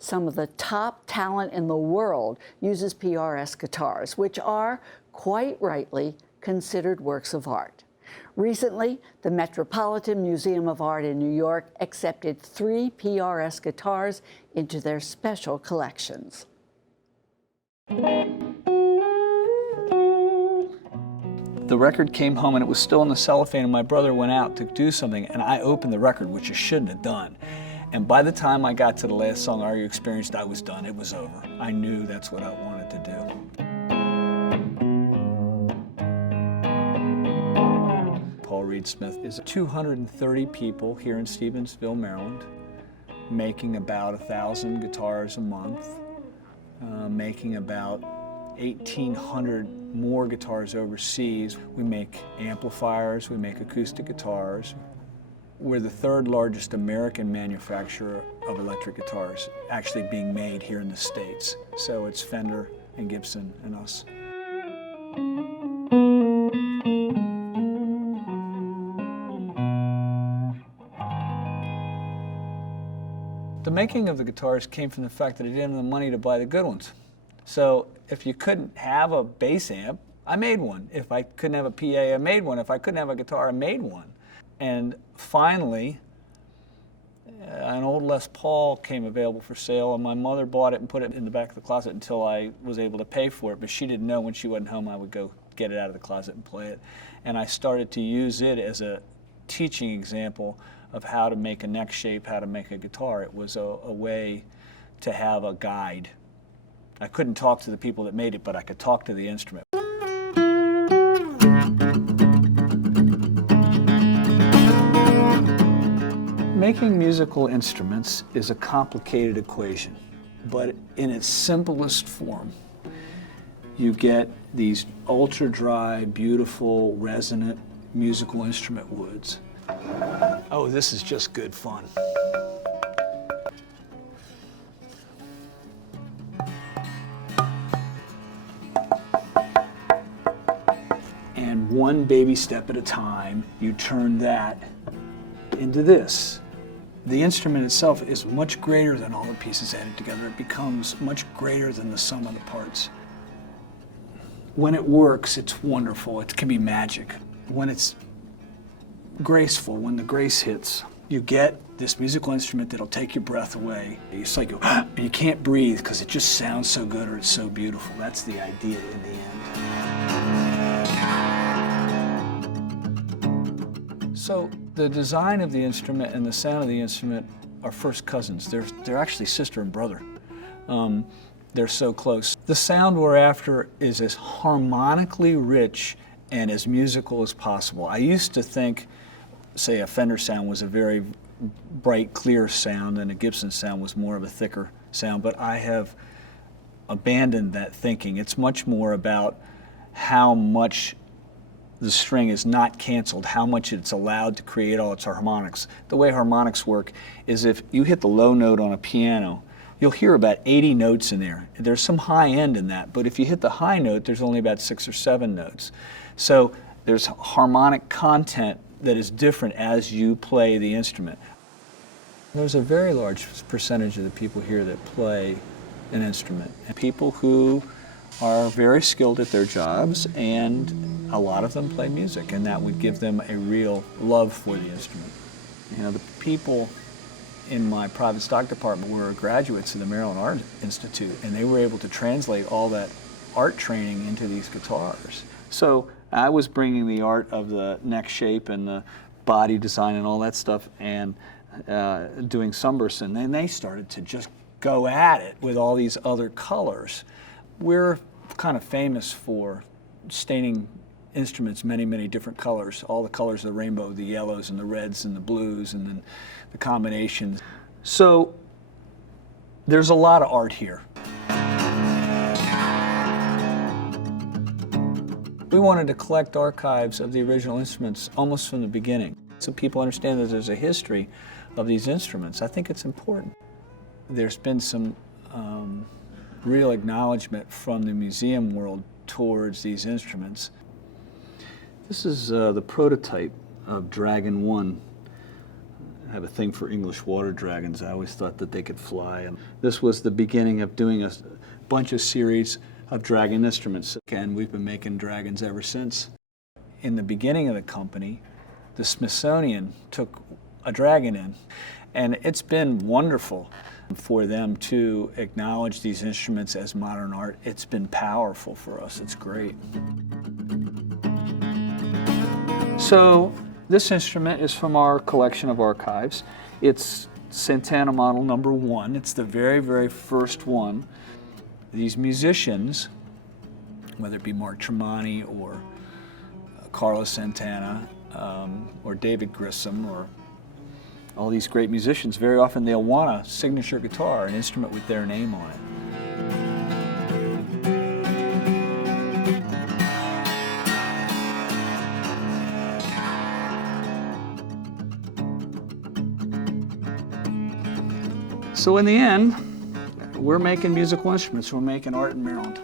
some of the top talent in the world uses PRS guitars, which are, quite rightly, considered works of art. Recently, the Metropolitan Museum of Art in New York accepted 3 PRS guitars into their special collections. The record came home and it was still in the cellophane, and my brother went out to do something and I opened the record, which I shouldn't have done. And by the time I got to the last song, Are You Experienced, I was done. It was over. I knew that's what I wanted to do. Paul Reed Smith is 230 people here in Stevensville, Maryland, making about 1,000 guitars a month, making about 1,800 more guitars overseas. We make amplifiers, we make acoustic guitars. We're the 3rd largest American manufacturer of electric guitars actually being made here in the States. So it's Fender and Gibson and us. The making of the guitars came from the fact that I didn't have the money to buy the good ones. So if you couldn't have a bass amp, I made one. If I couldn't have a PA, I made one. If I couldn't have a guitar, I made one. And finally, an old Les Paul came available for sale, and my mother bought it and put it in the back of the closet until I was able to pay for it, but she didn't know when she wasn't home I would go get it out of the closet and play it. And I started to use it as a teaching example of how to make a neck shape, how to make a guitar. It was a way to have a guide. I couldn't talk to the people that made it, but I could talk to the instrument. Making musical instruments is a complicated equation, but in its simplest form, you get these ultra-dry, beautiful, resonant musical instrument woods. Oh, this is just good fun. And one baby step at a time, you turn that into this. The instrument itself is much greater than all the pieces added together. It becomes much greater than the sum of the parts. When it works, it's wonderful. It can be magic. When it's graceful, when the grace hits, you get this musical instrument that'll take your breath away. It's like and you can't breathe because it just sounds so good or it's so beautiful. That's the idea in the end. So the design of the instrument and the sound of the instrument are first cousins. They're actually sister and brother. They're so close. The sound we're after is as harmonically rich and as musical as possible. I used to think, say, a Fender sound was a very bright, clear sound and a Gibson sound was more of a thicker sound, but I have abandoned that thinking. It's much more about how much the string is not canceled, how much it's allowed to create all its harmonics. The way harmonics work is if you hit the low note on a piano, you'll hear about 80 notes in there. There's some high end in that, but if you hit the high note, there's only about 6 or 7 notes. So there's harmonic content that is different as you play the instrument. There's a very large percentage of the people here that play an instrument. And people who are very skilled at their jobs, and a lot of them play music, and that would give them a real love for the instrument. You know, the people in my private stock department were graduates of the Maryland Art Institute, and they were able to translate all that art training into these guitars. So I was bringing the art of the neck shape and the body design and all that stuff and doing sunbursts, and then they started to just go at it with all these other colors. We're kind of famous for staining instruments many, many different colors, all the colors of the rainbow, the yellows and the reds and the blues and then the combinations. So there's a lot of art here. We wanted to collect archives of the original instruments almost from the beginning, so people understand that there's a history of these instruments. I think it's important. There's been some real acknowledgement from the museum world towards these instruments. This is the prototype of Dragon 1. have a thing for English water dragons. I always thought that they could fly. And this was the beginning of doing a bunch of series of dragon instruments. And we've been making dragons ever since. In the beginning of the company, the Smithsonian took a dragon in. And it's been wonderful for them to acknowledge these instruments as modern art. It's been powerful for us. It's great. So this instrument is from our collection of archives. It's Santana model number 1. It's the very, very first one. These musicians, whether it be Mark Tremonti or Carlos Santana or David Grissom or all these great musicians, very often they'll want a signature guitar, an instrument with their name on it. So in the end, we're making musical instruments. We're making art in Maryland.